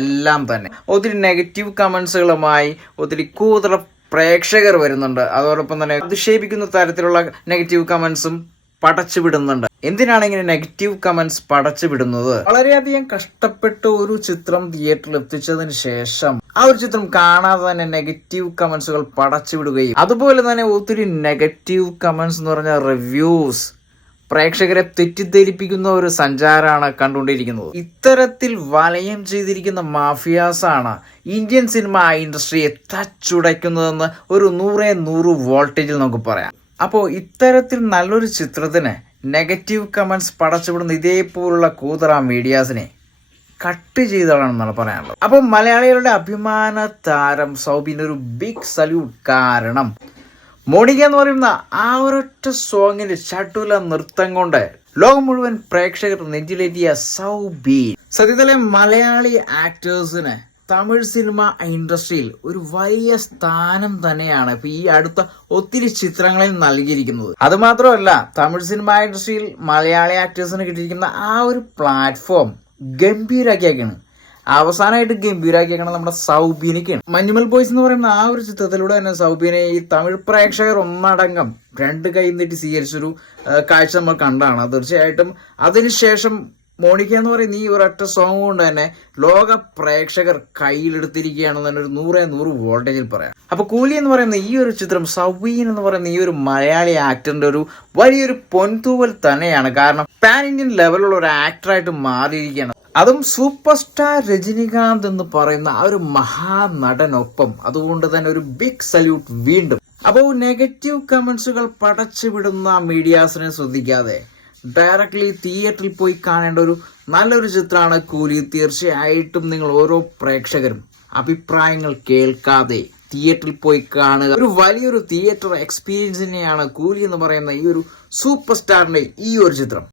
എല്ലാം തന്നെ ഒത്തിരി നെഗറ്റീവ് കമന്റ്സുകളുമായി ഒത്തിരി കൂടുതൽ പ്രേക്ഷകർ വരുന്നുണ്ട്. അതോടൊപ്പം തന്നെ അധിക്ഷേപിക്കുന്ന തരത്തിലുള്ള നെഗറ്റീവ് കമന്റ്സും പടച്ചു വിടുന്നുണ്ട്. എന്തിനാണ് ഇങ്ങനെ നെഗറ്റീവ് കമന്റ്സ് പടച്ചു വിടുന്നത്? വളരെയധികം കഷ്ടപ്പെട്ട് ഒരു ചിത്രം തിയേറ്ററിൽ എത്തിച്ചതിന് ശേഷം ആ ഒരു ചിത്രം കാണാതെ തന്നെ നെഗറ്റീവ് കമന്റ്സുകൾ പടച്ചു വിടുകയും അതുപോലെ തന്നെ ഒത്തിരി നെഗറ്റീവ് കമന്റ്സ് എന്ന് പറഞ്ഞ റിവ്യൂസ് പ്രേക്ഷകരെ തെറ്റിദ്ധരിപ്പിക്കുന്ന ഒരു സഞ്ചാരമാണ് കണ്ടുകൊണ്ടിരിക്കുന്നത്. ഇത്തരത്തിൽ വലയം ചെയ്തിരിക്കുന്ന മാഫിയാസാണ് ഇന്ത്യൻ സിനിമ ഇൻഡസ്ട്രിയെ തച്ചുടയ്ക്കുന്നതെന്ന് ഒരു 100 വോൾട്ടേജിൽ നമുക്ക് പറയാം. അപ്പോൾ ഇത്തരത്തിൽ നല്ലൊരു ചിത്രത്തിന് നെഗറ്റീവ് കമന്റ്സ് പടച്ചുവിടുന്ന ഇതേപോലുള്ള കൂതറ മീഡിയാസിനെ കട്ട് ചെയ്തതാണെന്നാണ് പറയാനുള്ളത്. അപ്പോൾ മലയാളികളുടെ അഭിമാന താരം സൗബിന് ഒരു ബിഗ് സല്യൂട്ട്. കാരണം മോണിക്ക എന്ന് പറയുന്ന ആ ഒരൊറ്റ സോങ്ങിന്റെ ചടുല നൃത്തം കൊണ്ട് ലോകം മുഴുവൻ പ്രേക്ഷകർ നെഞ്ചിലേറ്റിയ സൗബീൻ സത്യത്തിലെ മലയാളി ആക്ടേഴ്സിന് തമിഴ് സിനിമ ഇൻഡസ്ട്രിയിൽ ഒരു വലിയ സ്ഥാനം തന്നെയാണ് ഇപ്പൊ ഈ അടുത്ത ഒത്തിരി ചിത്രങ്ങളിൽ നൽകിയിരിക്കുന്നത്. അത് മാത്രമല്ല, തമിഴ് സിനിമ ഇൻഡസ്ട്രിയിൽ മലയാളി ആക്ടേഴ്സിന് കിട്ടിയിരിക്കുന്ന ആ ഒരു പ്ലാറ്റ്ഫോം ഗംഭീരാക്കിയാണ്. അവസാനമായിട്ട് ഗംഭീരാക്കിയേക്കണം നമ്മുടെ സൗബീനൊക്കെയാണ്. മഞ്ഞുമൽ ബോയ്സ് എന്ന് പറയുന്ന ആ ഒരു ചിത്രത്തിലൂടെ തന്നെ സൗബീനെ ഈ തമിഴ് പ്രേക്ഷകർ ഒന്നടങ്കം 2 കൈ നീട്ടി സ്വീകരിച്ചൊരു കാഴ്ച നമ്മൾ കണ്ടാണ്. തീർച്ചയായിട്ടും അതിനുശേഷം മോണിക്ക എന്ന് പറയുന്ന ഈ ഒരൊറ്റ സോങ് കൊണ്ട് തന്നെ ലോക പ്രേക്ഷകർ കയ്യിലെടുത്തിരിക്കുകയാണെന്ന് തന്നെ ഒരു 100 വോൾട്ടേജിൽ പറയാം. അപ്പൊ കൂലി എന്ന് പറയുന്ന ഈ ഒരു ചിത്രം സൗബീൻ എന്ന് പറയുന്ന ഈ ഒരു മലയാളി ആക്ടറിന്റെ ഒരു വലിയൊരു പൊൻതൂവൽ തന്നെയാണ്. കാരണം പാൻ ഇന്ത്യൻ ലെവലുള്ള ഒരു ആക്ടറായിട്ട് മാറിയിരിക്കുകയാണ്. അതും സൂപ്പർ സ്റ്റാർ രജനികാന്ത് എന്ന് പറയുന്ന ആ ഒരു മഹാനടനൊപ്പം. അതുകൊണ്ട് തന്നെ ഒരു ബിഗ് സല്യൂട്ട് വീണ്ടും. അപ്പോൾ നെഗറ്റീവ് കമന്റ്സുകൾ പടച്ചു വിടുന്ന മീഡിയാസിനെ ശ്രദ്ധിക്കാതെ ഡയറക്ട്ലി തിയേറ്ററിൽ പോയി കാണേണ്ട ഒരു നല്ലൊരു ചിത്രമാണ് കൂലി. തീർച്ചയായിട്ടും നിങ്ങൾ ഓരോ പ്രേക്ഷകരും അഭിപ്രായങ്ങൾ കേൾക്കാതെ തിയേറ്ററിൽ പോയി കാണുക. ഒരു വലിയൊരു തിയേറ്റർ എക്സ്പീരിയൻസ് തന്നെയാണ് കൂലി എന്ന് പറയുന്ന ഈ ഒരു സൂപ്പർ സ്റ്റാറിന്റെ ഈ ഒരു ചിത്രം.